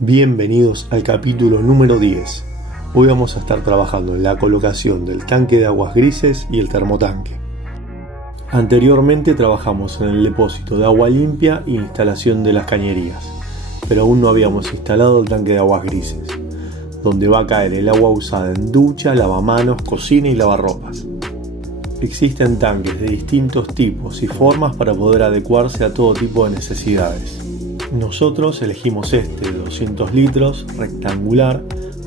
Bienvenidos al capítulo número 10. Hoy vamos a estar trabajando en la colocación del tanque de aguas grises y el termotanque. Anteriormente trabajamos en el depósito de agua limpia e instalación de las cañerías, pero aún no habíamos instalado el tanque de aguas grises, donde va a caer el agua usada en ducha, lavamanos, cocina y lavarropas. Existen tanques de distintos tipos y formas para poder adecuarse a todo tipo de necesidades. Nosotros elegimos este de 200 litros, rectangular,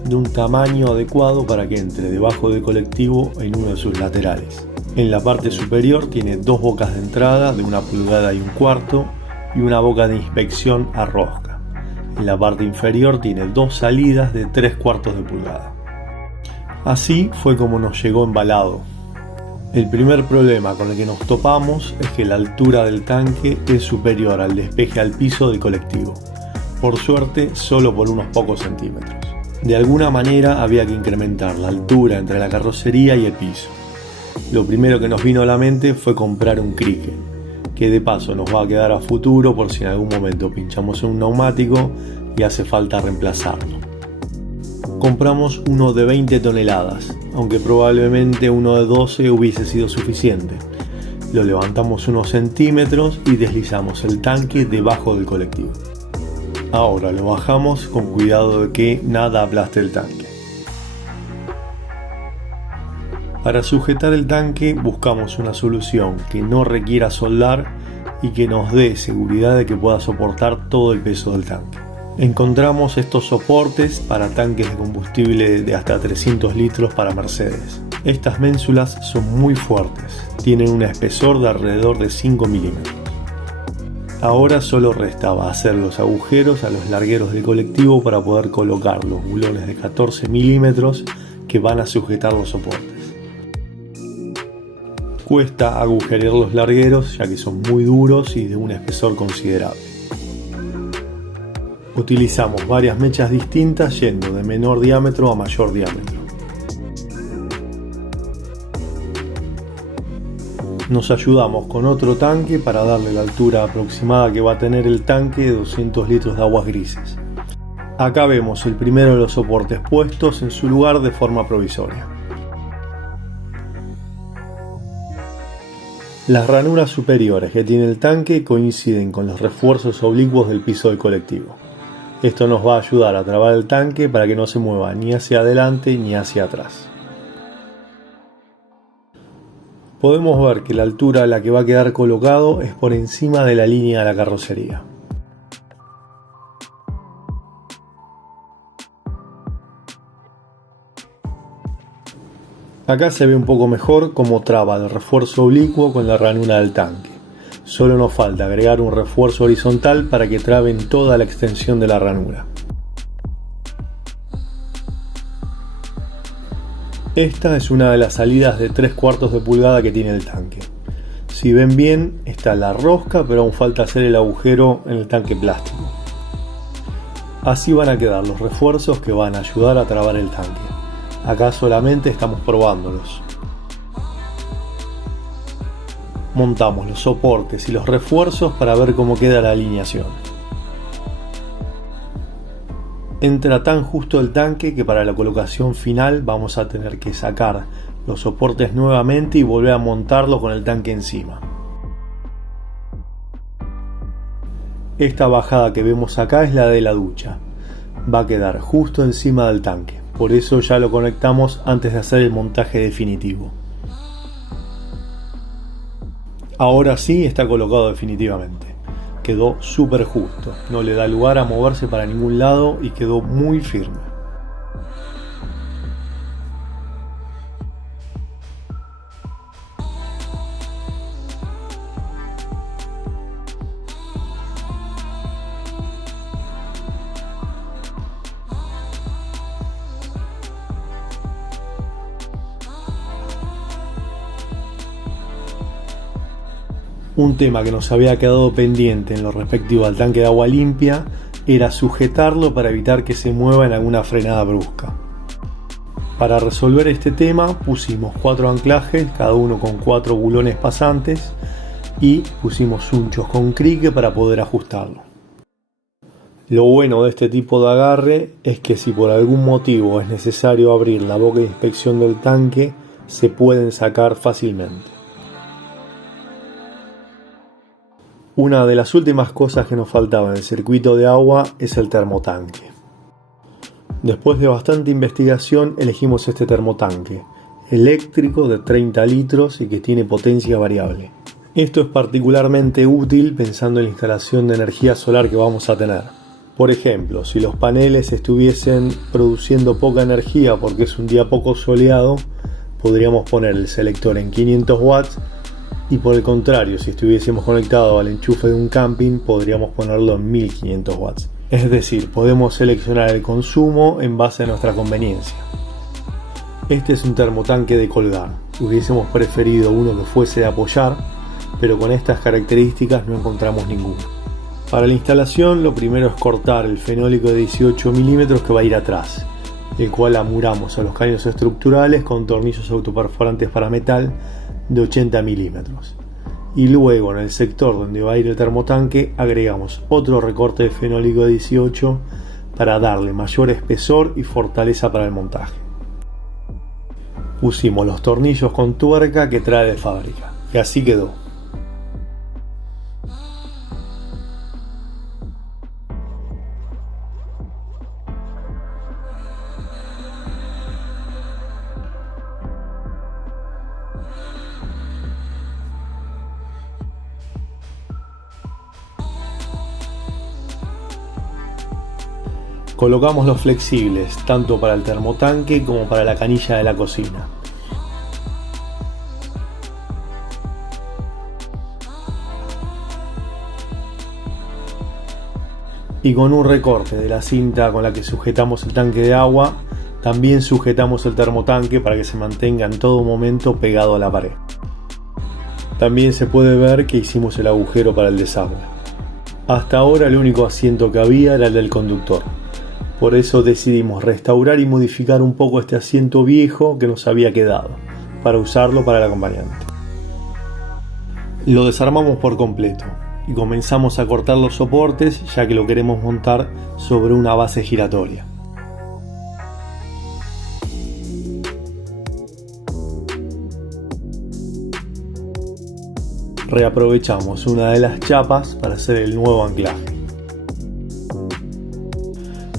de un tamaño adecuado para que entre debajo del colectivo en uno de sus laterales. En la parte superior tiene dos bocas de entrada de 1,25 pulgadas y una boca de inspección a rosca. En la parte inferior tiene dos salidas de 3/4 de pulgada. Así fue como nos llegó embalado. El primer problema con el que nos topamos es que la altura del tanque es superior al despeje al piso del colectivo. Por suerte, solo por unos pocos centímetros. De alguna manera había que incrementar la altura entre la carrocería y el piso. Lo primero que nos vino a la mente fue comprar un crique, que de paso nos va a quedar a futuro por si en algún momento pinchamos un neumático y hace falta reemplazarlo. Compramos uno de 20 toneladas, aunque probablemente uno de 12 hubiese sido suficiente. Lo levantamos unos centímetros y deslizamos el tanque debajo del colectivo. Ahora lo bajamos con cuidado de que nada aplaste el tanque. Para sujetar el tanque buscamos una solución que no requiera soldar y que nos dé seguridad de que pueda soportar todo el peso del tanque. Encontramos estos soportes para tanques de combustible de hasta 300 litros para Mercedes. Estas ménsulas son muy fuertes, tienen un espesor de alrededor de 5 milímetros. Ahora solo restaba hacer los agujeros a los largueros del colectivo para poder colocar los bulones de 14 milímetros que van a sujetar los soportes. Cuesta agujerear los largueros ya que son muy duros y de un espesor considerable. Utilizamos varias mechas distintas yendo de menor diámetro a mayor diámetro. Nos ayudamos con otro tanque para darle la altura aproximada que va a tener el tanque de 200 litros de aguas grises. Acá vemos el primero de los soportes puestos en su lugar de forma provisoria. Las ranuras superiores que tiene el tanque coinciden con los refuerzos oblicuos del piso del colectivo. Esto nos va a ayudar a trabar el tanque para que no se mueva ni hacia adelante ni hacia atrás. Podemos ver que la altura a la que va a quedar colocado es por encima de la línea de la carrocería. Acá se ve un poco mejor cómo traba el refuerzo oblicuo con la ranura del tanque. Solo nos falta agregar un refuerzo horizontal para que trabe en toda la extensión de la ranura. Esta es una de las salidas de 3/4 de pulgada que tiene el tanque. Si ven bien, está la rosca, pero aún falta hacer el agujero en el tanque plástico. Así van a quedar los refuerzos que van a ayudar a trabar el tanque. Acá solamente estamos probándolos. Montamos los soportes y los refuerzos para ver cómo queda la alineación. Entra tan justo el tanque que para la colocación final vamos a tener que sacar los soportes nuevamente y volver a montarlo con el tanque encima. Esta bajada que vemos acá es la de la ducha. Va a quedar justo encima del tanque, por eso ya lo conectamos antes de hacer el montaje definitivo. Ahora sí está colocado definitivamente. Quedó súper justo, no le da lugar a moverse para ningún lado y quedó muy firme. Un tema que nos había quedado pendiente en lo respectivo al tanque de agua limpia era sujetarlo para evitar que se mueva en alguna frenada brusca. Para resolver este tema pusimos 4 anclajes, cada uno con 4 bulones pasantes, y pusimos unchos con crique para poder ajustarlo. Lo bueno de este tipo de agarre es que si por algún motivo es necesario abrir la boca de inspección del tanque, se pueden sacar fácilmente. Una de las últimas cosas que nos faltaba en el circuito de agua es el termotanque. Después de bastante investigación elegimos este termotanque, eléctrico de 30 litros y que tiene potencia variable. Esto es particularmente útil pensando en la instalación de energía solar que vamos a tener. Por ejemplo, si los paneles estuviesen produciendo poca energía porque es un día poco soleado, podríamos poner el selector en 500 watts y por el contrario, si estuviésemos conectados al enchufe de un camping, podríamos ponerlo en 1500 watts. Es decir, podemos seleccionar el consumo en base a nuestra conveniencia. Este es un termotanque de colgar. Hubiésemos preferido uno que fuese de apoyar, pero con estas características no encontramos ninguno. Para la instalación, lo primero es cortar el fenólico de 18 milímetros que va a ir atrás, el cual amuramos a los caños estructurales con tornillos autoperforantes para metal de 80 milímetros. Y luego en el sector donde va a ir el termotanque agregamos otro recorte de fenólico de 18 para darle mayor espesor y fortaleza para el montaje. Pusimos los tornillos con tuerca que trae de fábrica y así quedó. Colocamos los flexibles tanto para el termotanque como para la canilla de la cocina. Y con un recorte de la cinta con la que sujetamos el tanque de agua, también sujetamos el termotanque para que se mantenga en todo momento pegado a la pared. También se puede ver que hicimos el agujero para el desagüe. Hasta ahora el único asiento que había era el del conductor. Por eso decidimos restaurar y modificar un poco este asiento viejo que nos había quedado, para usarlo para el acompañante. Lo desarmamos por completo y comenzamos a cortar los soportes ya que lo queremos montar sobre una base giratoria. Reaprovechamos una de las chapas para hacer el nuevo anclaje.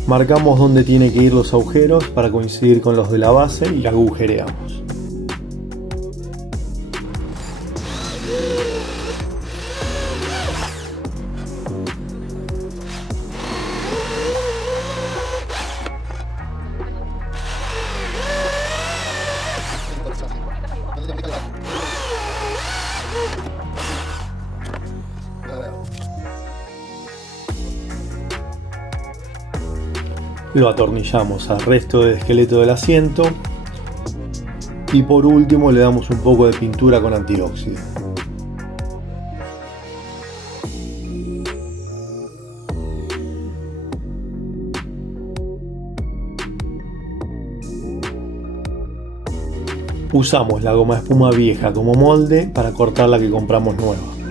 Marcamos dónde tienen que ir los agujeros para coincidir con los de la base y agujereamos. Lo atornillamos al resto del esqueleto del asiento y por último le damos un poco de pintura con antióxido. Usamos la goma espuma vieja como molde para cortar la que compramos nueva.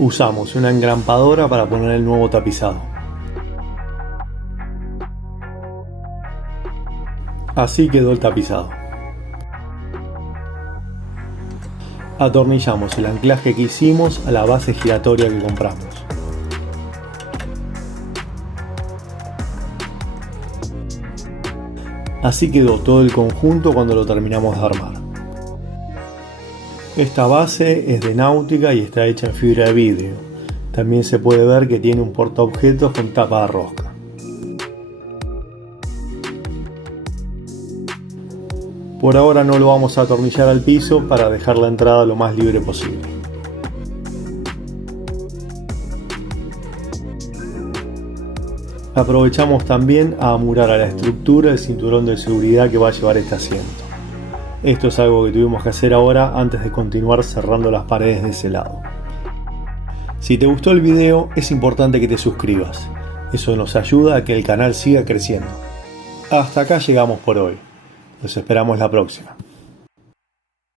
Usamos una engrampadora para poner el nuevo tapizado. Así quedó el tapizado. Atornillamos el anclaje que hicimos a la base giratoria que compramos. Así quedó todo el conjunto cuando lo terminamos de armar. Esta base es de náutica y está hecha en fibra de vidrio. También se puede ver que tiene un portaobjetos con tapa de rosca. Por ahora no lo vamos a atornillar al piso para dejar la entrada lo más libre posible. Aprovechamos también a amurar a la estructura el cinturón de seguridad que va a llevar este asiento. Esto es algo que tuvimos que hacer ahora antes de continuar cerrando las paredes de ese lado. Si te gustó el video, es importante que te suscribas. Eso nos ayuda a que el canal siga creciendo. Hasta acá llegamos por hoy. Los esperamos la próxima.